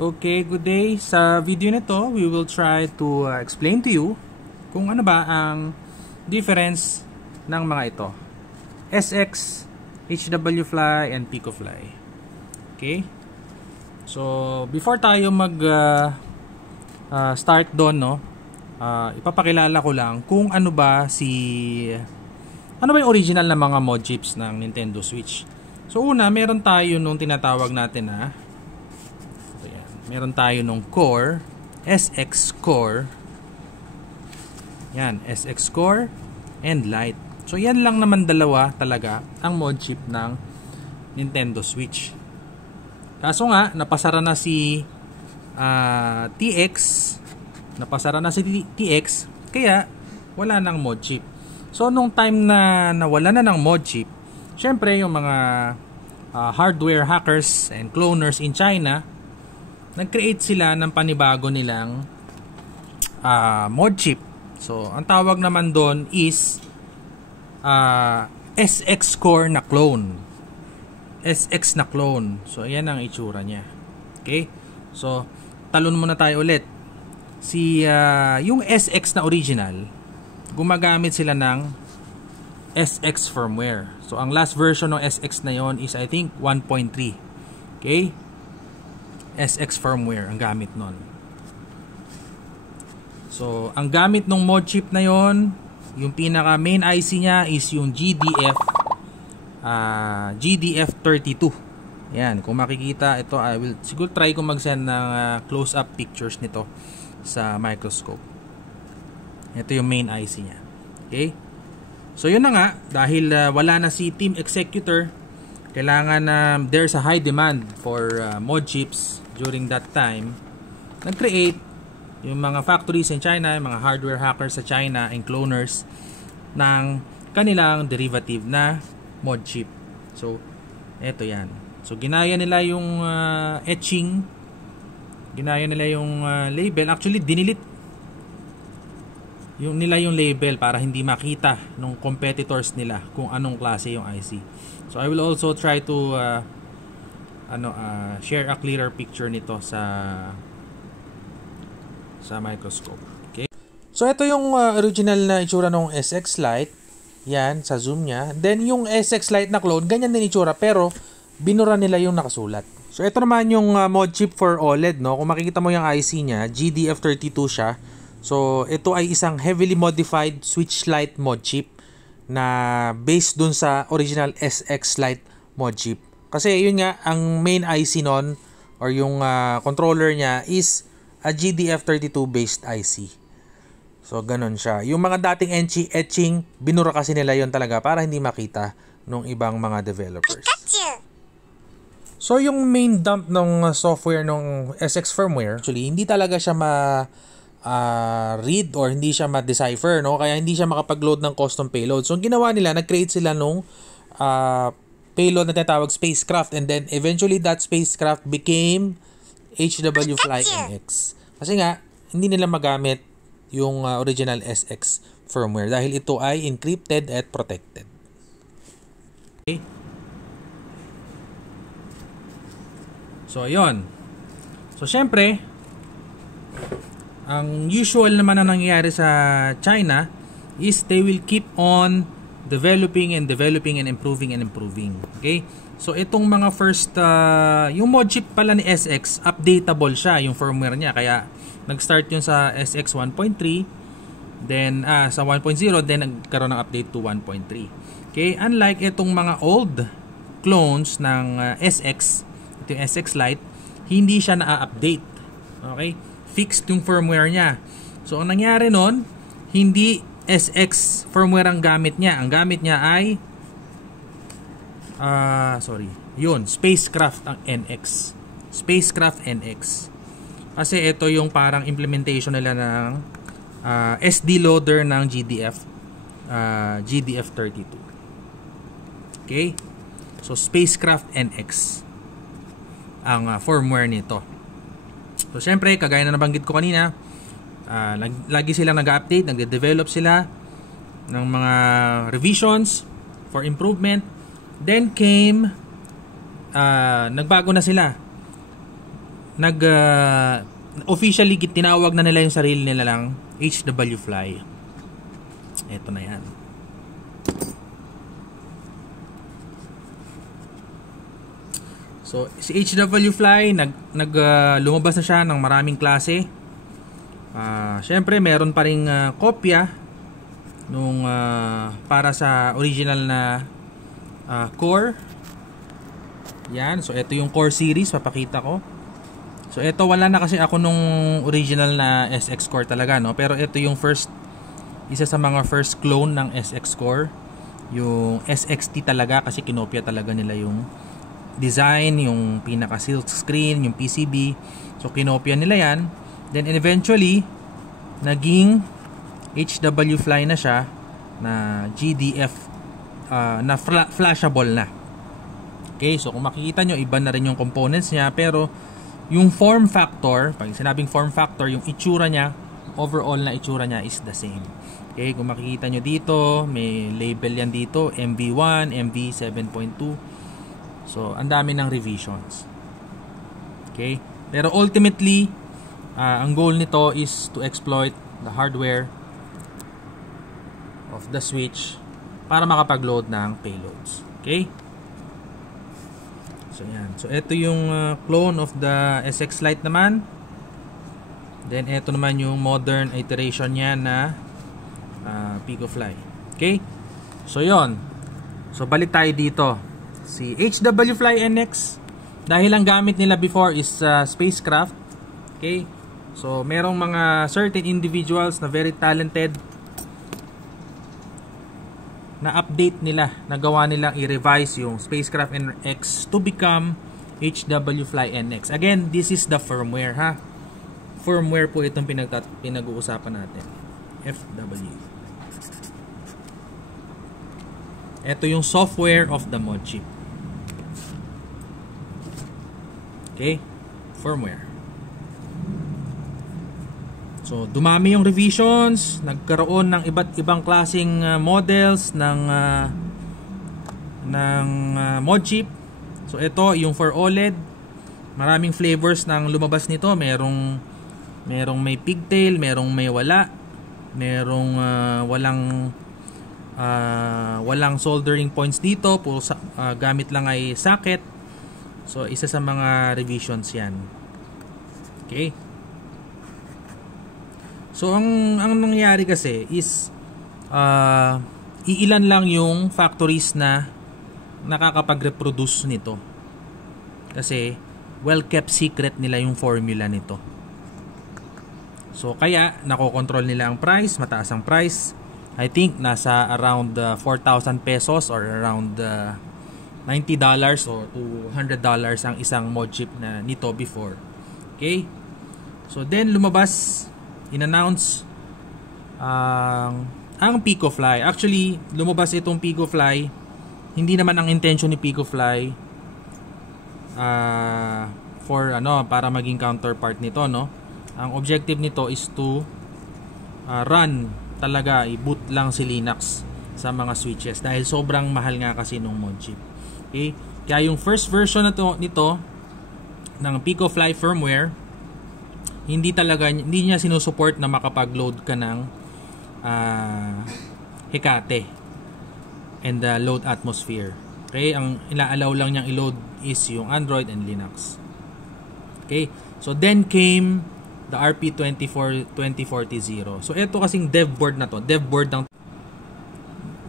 Okay, good day. Sa video nito, we will try to explain to you kung ano ba ang difference ng mga ito. SX, HW Fly, and Pico Fly. Okay? So, before tayo mag start doon, no? Ipapakilala ko lang kung ano ba yung original na mga mod chips ng Nintendo Switch. So, una, meron tayo nung tinatawag natin na meron tayo nung core, SX core. Yan, SX core and Lite. So yan lang naman dalawa talaga ang mod chip ng Nintendo Switch. Kaso nga napasara na si TX, kaya wala nang mod chip. So nung time na nawala na ng mod chip, syempre yung mga hardware hackers and cloners in China, nag-create sila ng panibago nilang mod chip. So, ang tawag naman doon is SX core na clone. SX na clone. So, ayan ang itsura niya. Okay? So, talon muna tayo ulit. Yung SX na original, gumagamit sila ng SX firmware. So, ang last version ng SX na yon is I think 1.3. Okay? SX firmware ang gamit nun. So, ang gamit ng mod chip na yon, yung pinaka main IC niya is yung GDF32. Yan, kung makikita ito, I will siguro try ko mag-send ng close-up pictures nito sa microscope. Ito yung main IC niya. Okay? So, yun na nga, dahil wala na si Team Executor, kailangan there's a high demand for mod chips during that time. Nag-create yung mga factories in China, yung mga hardware hackers sa China and cloners ng kanilang derivative na mod chip. So, eto yan. So, ginaya nila yung etching, ginaya nila yung label. Actually, dinilit yung label para hindi makita ng competitors nila kung anong klase yung IC. So, I will also try to share a clearer picture nito sa microscope. Okay? So ito yung original na itsura ng SX Lite. Yan, sa zoom niya. Then yung SX Lite na clone, ganyan din itsura pero binura nila yung nakasulat. So ito naman yung mod chip for OLED, no? Kung makikita mo yung IC niya, GDF32 siya. So ito ay isang heavily modified Switch Lite mod chip na based dun sa original SX Lite mod chip. Kasi yun nga, ang main IC nun or yung controller niya is a GDF32 based IC. So ganun siya. Yung mga dating etching, binura kasi nila yon talaga para hindi makita ng ibang mga developers. So yung main dump ng software ng SX firmware, actually hindi talaga siya read or hindi siya ma-decipher, no? Kaya hindi siya makapag-load ng custom payload. So ang ginawa nila, nag-create sila nung payload na tinatawag spacecraft, and then eventually that spacecraft became HW Fly NX. Kasi nga, hindi nila magamit yung original SX firmware dahil ito ay encrypted at protected. Okay. So, yun. So, syempre, ang usual naman na nangyayari sa China is they will keep on developing and improving. Okay? So itong mga first yung mod chip pala ni SX, updatable siya yung firmware niya, kaya nag-start yun sa SX 1.3, then sa 1.0, then nagkaroon ng update to 1.3. Okay? Unlike itong mga old clones ng SX, ito yung SX Lite, hindi siya na-update. Okay? Fixed yung firmware niya. So ang nangyari nun, hindi SX firmware ang gamit niya. Ang gamit niya ay Spacecraft ang NX. Spacecraft NX. Kasi ito yung parang implementation nila ng SD loader ng GDF32. Okay? So Spacecraft NX ang firmware nito. So syempre, kagaya na nabanggit ko kanina, lagi silang nag-update, nagde-develop sila ng mga revisions for improvement. Then came nagbago na sila officially tinawag na nila yung sarili nila lang HW Fly. Ito na yan. So si HW Fly lumabas na siya ng maraming klase. Syempre meron pa ring kopya nung para sa original na core. Yan, so ito yung core series, papakita ko. So ito, wala na kasi ako nung original na SX core talaga, no? Pero ito yung isa sa mga first clone ng SX core, yung SXT talaga, kasi kinopya talaga nila yung design, yung pinaka silk screen, yung PCB. So kinopya nila yan. Then eventually naging HW Fly na siya, na GDF, na flashable na. Okay, so kung makikita nyo, iba na rin yung components niya, pero yung form factor, pag sinabing form factor, yung itsura niya, overall na itsura niya is the same. Okay, kung makikita nyo dito, may label yan dito, MV1, MV 7.2. So ang dami ng revisions. Okay, pero ultimately ang goal nito is to exploit the hardware of the switch para makapag-load ng payloads. Okay, so yan. So ito yung clone of the SX Lite naman. Then ito naman yung modern iteration niya na PicoFly. Okay, so yon. So balik tayo dito. Si HW Fly NX, dahil ang gamit nila before is spacecraft. Okay, so merong mga certain individuals na very talented na update nila, nagawa nilang i-revise yung Spacecraft NX to become HW Fly NX. Again, this is the firmware, ha. Firmware po itong pinag-uusapan natin. FW. Ito yung software of the mod chip. Okay? Firmware. So, dumami yung revisions, nagkaroon ng iba't ibang klaseng models ng mod chip. So, ito yung for OLED. Maraming flavors ng lumabas nito. Merong may pigtail, merong may wala. Merong walang soldering points dito. Puro gamit lang ay socket. So, isa sa mga revisions yan. Okay? So ang nangyayari kasi is iilan lang yung factories na nakakapag-reproduce nito. Kasi well kept secret nila yung formula nito. So kaya nakokontrol nila ang price, mataas ang price. I think nasa around 4,000 pesos or around $90 or $200 ang isang mod chip na nito before. Okay? So then lumabas, in-announce ang PicoFly. Actually, lumabas itong PicoFly. Hindi naman ang intention ni PicoFly para maging counterpart nito, no? Ang objective nito is to run talaga, i-boot lang si Linux sa mga switches dahil sobrang mahal nga kasi nung mod chip. Okay? Kaya yung first version nito ng PicoFly firmware, hindi niya sinusupport na makapag-load ka ng Hecate and the load atmosphere. Okay, ang ila-allow lang niyang i-load is yung Android and Linux. Okay, so then came the RP2040. So ito kasing dev board na to,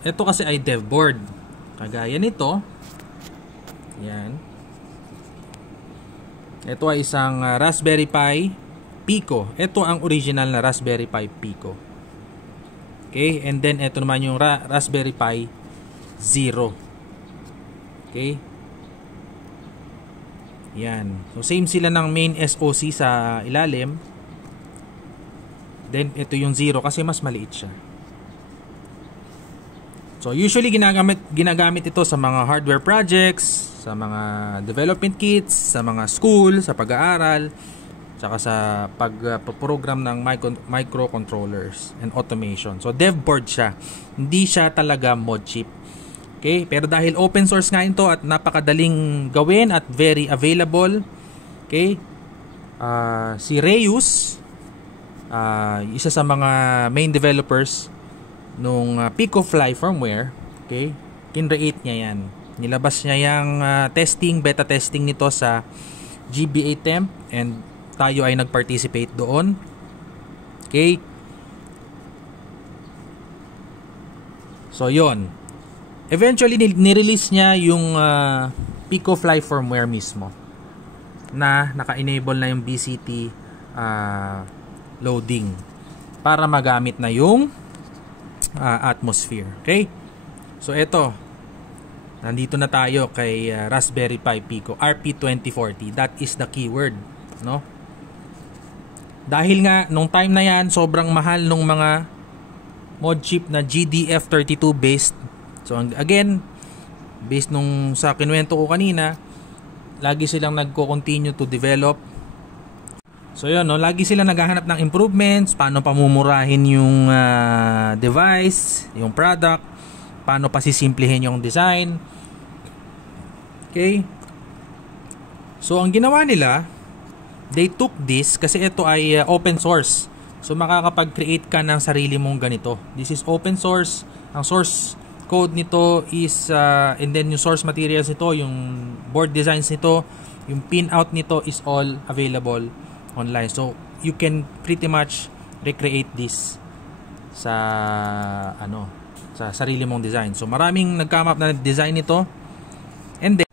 ito kasi ay dev board. Kagaya nito. Yan. Ito ay isang Raspberry Pi Pico. Ito ang original na Raspberry Pi Pico. Okay, and then ito naman yung Raspberry Pi Zero. Okay. Yan. So same sila ng main SoC sa ilalim. Then ito yung Zero kasi mas maliit siya. So usually ginagamit ito sa mga hardware projects, sa mga development kits, sa mga school, sa pag-aaral, tsaka sa pag-program ng microcontrollers and automation. So dev board siya. Hindi siya talaga mod chip. Okay? Pero dahil open source nga ito at napakadaling gawin at very available, okay? si Reus, isa sa mga main developers nung PicoFly firmware, okay, kinreate niya yan. Nilabas niya yung beta testing nito sa GBA Temp, and tayo ay nag-participate doon. Okay. So, yon. Eventually, nirelease niya yung PicoFly firmware mismo na naka-enable na yung BCT loading para magamit na yung atmosphere. Okay? So, ito. Nandito na tayo kay Raspberry Pi Pico RP2040. That is the keyword, no? Dahil nga nung time na yan sobrang mahal nung mga mod chip na GDF32 based. So again, based nung sa kinuwento ko kanina, lagi silang nagko-continue to develop. So yun, no, lagi silang naghahanap ng improvements, paano pamumurahin yung device, yung product, paano pasisimplihin yung design. Okay? So, ang ginawa nila, they took this, kasi ito ay open source. So, makakapag-create ka ng sarili mong ganito. This is open source. Ang source code nito is, and then yung source materials nito, yung board designs nito, yung pinout nito is all available online. So, you can pretty much recreate this sa, sa sarili mong design. So, maraming nag-come up na design nito. And then,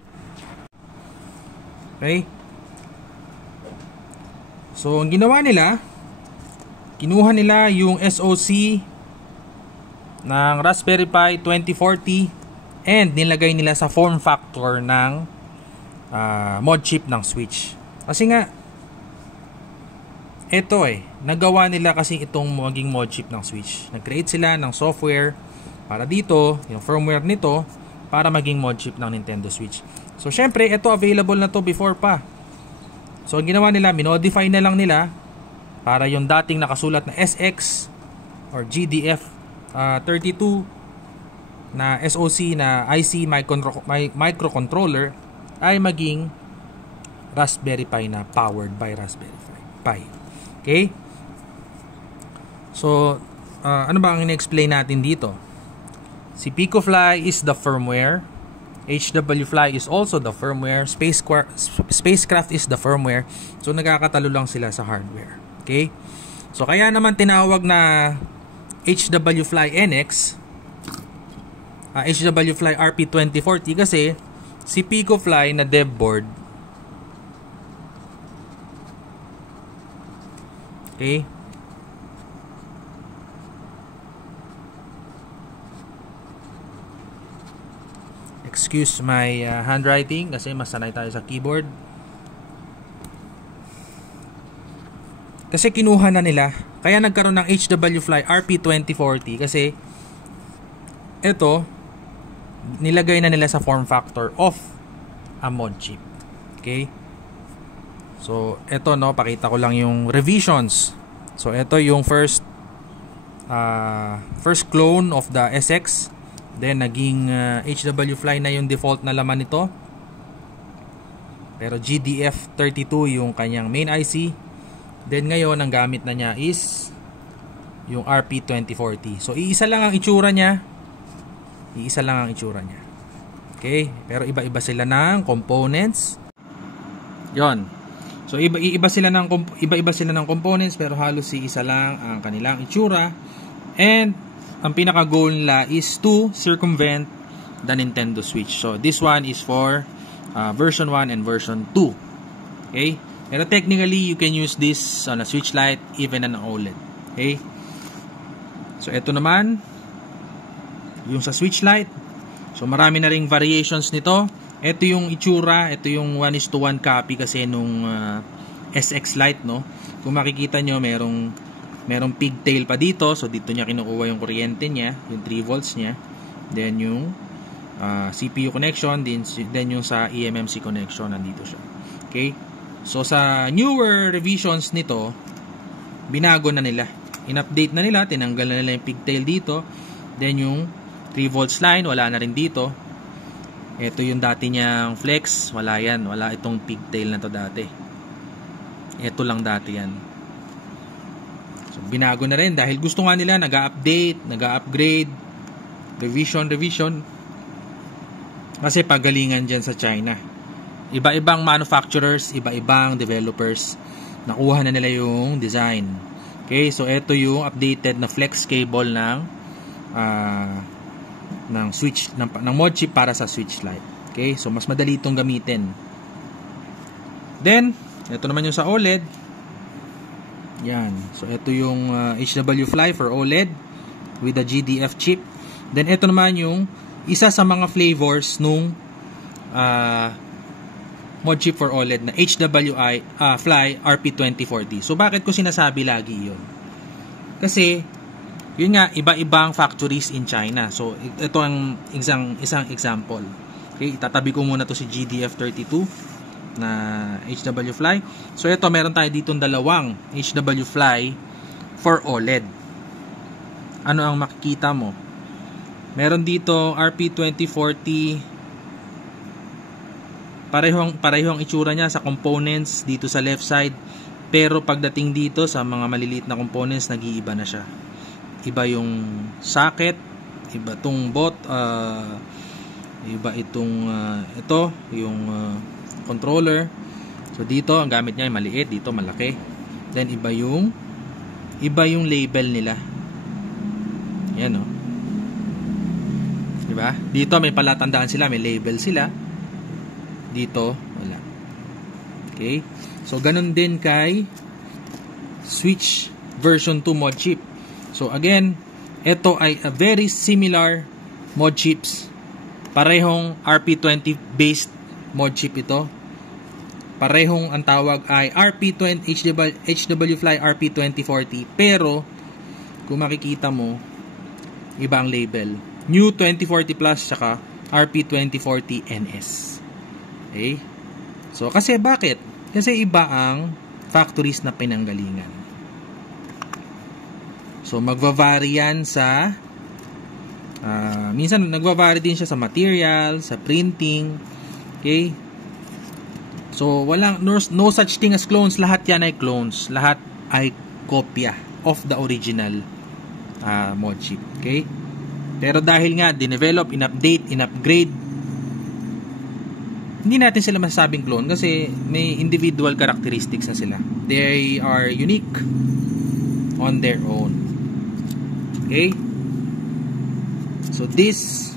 okay. So, ang ginawa nila, kinuha nila yung SoC ng Raspberry Pi 2040 and nilagay nila sa form factor ng mod chip ng Switch. Kasi nga, ito nagawa nila kasi itong maging mod chip ng Switch. Nag-create sila ng software para dito, yung firmware nito, para maging mod chip ng Nintendo Switch. So, syempre, ito available na to before pa. So, ang ginawa nila, minodify na lang nila para yung dating nakasulat na SX or GDF32 na SoC na IC microcontroller ay maging Raspberry Pi na powered by Raspberry Pi. Okay? So, ano ba ang ina-explain natin dito? Si PicoFly is the firmware. HWFly is also the firmware. Spacecraft is the firmware. So, nagkakatalo lang sila sa hardware. Okay? So, kaya naman tinawag na HWFly NX, HWFly RP2040 kasi si PicoFly na dev board, okay, excuse my handwriting kasi mas sanay tayo sa keyboard. Kasi kinuha na nila, kaya nagkaroon ng HWFly RP2040 kasi ito nilagay na nila sa form factor of a mod chip. Okay? So, ito no, pakita ko lang yung revisions. So, ito yung first clone of the SX. Then, naging HWFly na yung default na laman nito. Pero GDF32 yung kanyang main IC. Then, ngayon, ang gamit na niya is yung RP2040. So, iisa lang ang itsura niya. Iisa lang ang itsura niya. Okay? Pero iba-iba sila ng components. Yon. So, iba-iba sila ng components pero halos iisa lang ang kanilang itsura. And, ang pinaka-goal nila is to circumvent the Nintendo Switch. So, this one is for version 1 and version 2. Okay? Pero technically, you can use this on a Switch Lite, even an OLED. Okay? So, ito naman, yung sa Switch Lite. So, marami na ring variations nito. Ito yung itsura. Ito yung 1:1 copy kasi nung SX Lite, no? Kung makikita nyo, merong pigtail pa dito. So, dito niya kinukuha yung kuryente niya, yung 3 volts niya. Then, yung CPU connection. Then, yung sa eMMC connection, nandito siya. Okay? So, sa newer revisions nito, binago na nila. In-update na nila. Tinanggal na nila yung pigtail dito. Then, yung 3 volts line, wala na rin dito. Ito yung dati niyang flex. Wala yan. Wala itong pigtail na to dati. Ito lang dati yan. So, binago na rin dahil gusto nga nila nag-update, nag-upgrade, revision. Kasi pagalingan dyan sa China. Iba-ibang manufacturers, iba-ibang developers, nakuha na nila yung design. Okay, so ito yung updated na flex cable ng switch ng mod chip para sa switch light. Okay, so mas madali itong gamitin. Then, ito naman yung sa OLED. Yan. So ito yung HW Fly for OLED with the GDF chip. Then ito naman yung isa sa mga flavors nung mod chip for OLED na HWI Fly RP2040. So bakit ko sinasabi lagi 'yon? Kasi yun nga, iba-ibang factories in China. So ito ang isang example. Okay, itatabi ko muna to si GDF32 na HW Fly. So ito, meron tayo ditong dalawang HW Fly for OLED. Ano ang makikita mo? Meron dito RP2040. Parehong itsura niya sa components dito sa left side, pero pagdating dito sa mga maliliit na components, nag-iiba na siya. Iba yung socket, iba itong iba itong ito yung controller. So dito ang gamit niya ay maliit, dito malaki. Then iba yung label nila. Yan oh. Diba? Dito may palatandaan sila, may label sila. Dito, wala. Okay? So, ganun din kay Switch version 2 mod chip. So, again, ito ay a very similar mod chips. Parehong RP20 based mod chip ito. Parehong ang tawag ay HW Fly RP2040. Pero, kung makikita mo, iba ang label. New 2040 Plus, saka RP2040 NS. Okay? So, kasi bakit? Kasi iba ang factories na pinanggalingan. So, magva-vary yan sa minsan nagva-vary din siya sa material, sa printing. Okay? So, no such thing as clones. Lahat yan ay clones. Lahat ay kopya of the original mod chip. Okay? Pero dahil nga, dinevelop, in-update, in-upgrade, hindi natin sila masasabing clone kasi may individual characteristics na sila. They are unique on their own. Okay? So this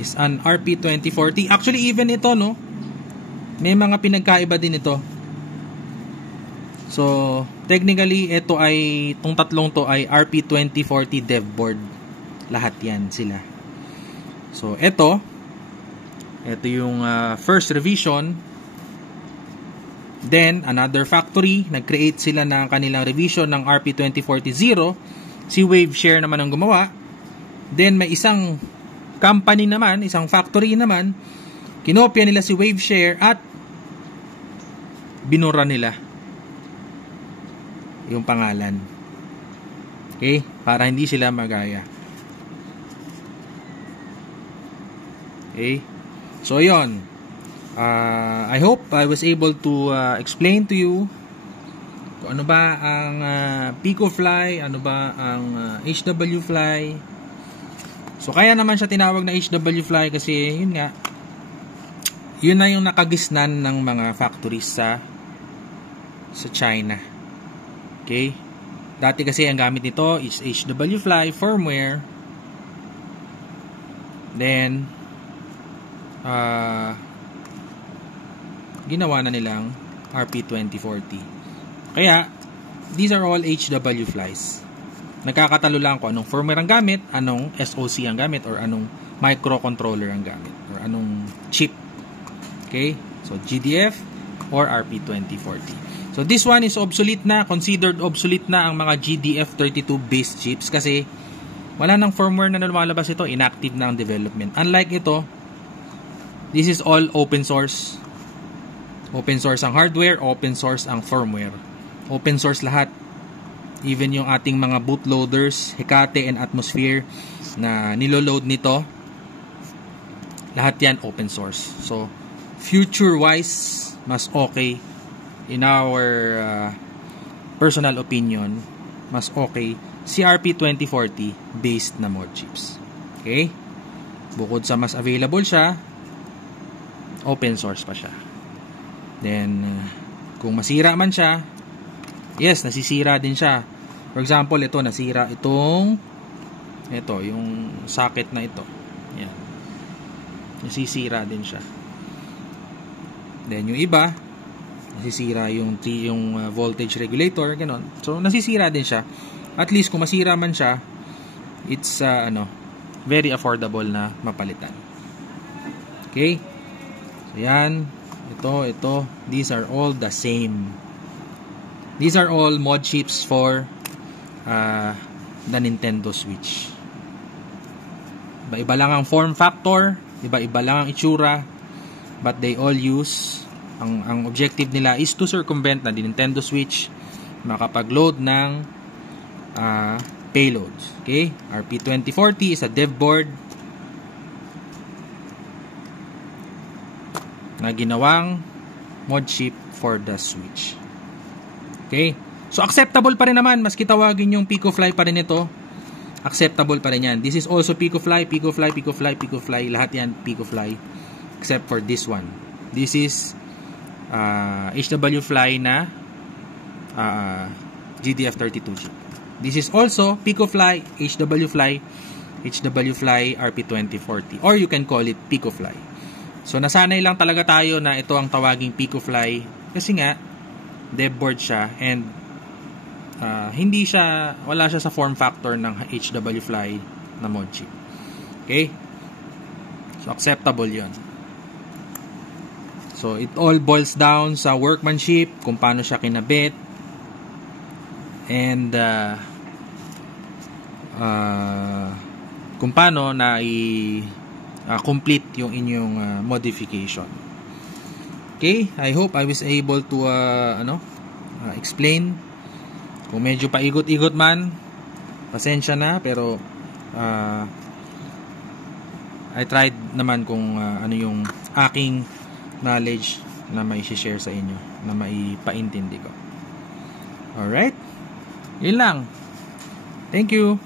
is an RP2040. Actually, even ito, no? May mga pinagkaiba din ito. So, technically, itong tatlong to ay RP2040 dev board. Lahat yan sila. So, ito yung first revision. Then, another factory, nag-create sila ng kanilang revision ng RP2040. Si Waveshare naman ang gumawa. Then, may isang company naman, isang factory naman, kinopya nila si Waveshare at binura nila yung pangalan. Okay? Para hindi sila magaya. Okay? So, yun. I hope I was able to explain to you kung ano ba ang Pico Fly, ano ba ang HW Fly. So, kaya naman siya tinawag na HW Fly kasi, yun nga, yun na yung nakagisnan ng mga factories sa China. Okay? Dati kasi ang gamit nito is HW Fly firmware. Then, ginawa na nilang RP2040. Kaya, these are all HW Flies. Nagkakatalo lang kung anong firmware ang gamit, anong SoC ang gamit, or anong microcontroller ang gamit, or anong chip. Okay? So, GDF or RP2040. So, this one is obsolete na, considered obsolete na ang mga GDF32 based chips kasi wala nang firmware na lumalabas ito, inactive na ang development. Unlike ito, this is all open source. Open source ang hardware, open source ang firmware. Open source lahat. Even yung ating mga bootloaders, Hecate and Atmosphere na niloload nito, lahat yan open source. So, future-wise, mas okay in our personal opinion, mas okay si RP2040 based na mod chips. Okay? Bukod sa mas available siya, open source pa siya. Then, kung masira man siya, yes, nasisira din siya. For example, ito, nasira yung socket na ito. Yan. Nasisira din siya. Then, yung iba, nasisira yung voltage regulator, ganon. So, nasisira din siya. At least, kung masira man siya, it's, very affordable na mapalitan. Okay? So, yan. Ito. These are all the same. These are all mod chips for the Nintendo Switch. Iba-iba lang ang form factor, iba-iba lang ang itsura, but they all use, ang objective nila is to circumvent na Nintendo Switch makapag-load ng payloads. Okay? RP2040 is a dev board na ginawang mod chip for the Switch. Okay? So, acceptable pa rin naman. Maski tawagin yung PicoFly pa rin ito. Acceptable pa rin yan. This is also PicoFly. Lahat yan PicoFly. Except for this one. This is HWFly na GDF32 chip. This is also PicoFly, HWFly RP2040. Or you can call it PicoFly. So, nasanay lang talaga tayo na ito ang tawaging PicoFly. Kasi nga, dev board siya and wala siya sa form factor ng HWFly na mod chip. Okay? So, acceptable yun. So, it all boils down sa workmanship, kung paano siya kinabit, and kung paano na complete yung inyong modification. Okay? I hope I was able to explain. Kung medyo paigot-igot man, pasensya na, pero I tried naman kung ano yung aking knowledge na may share sa inyo, na maipaintindi ko. Alright? Yun lang. Thank you.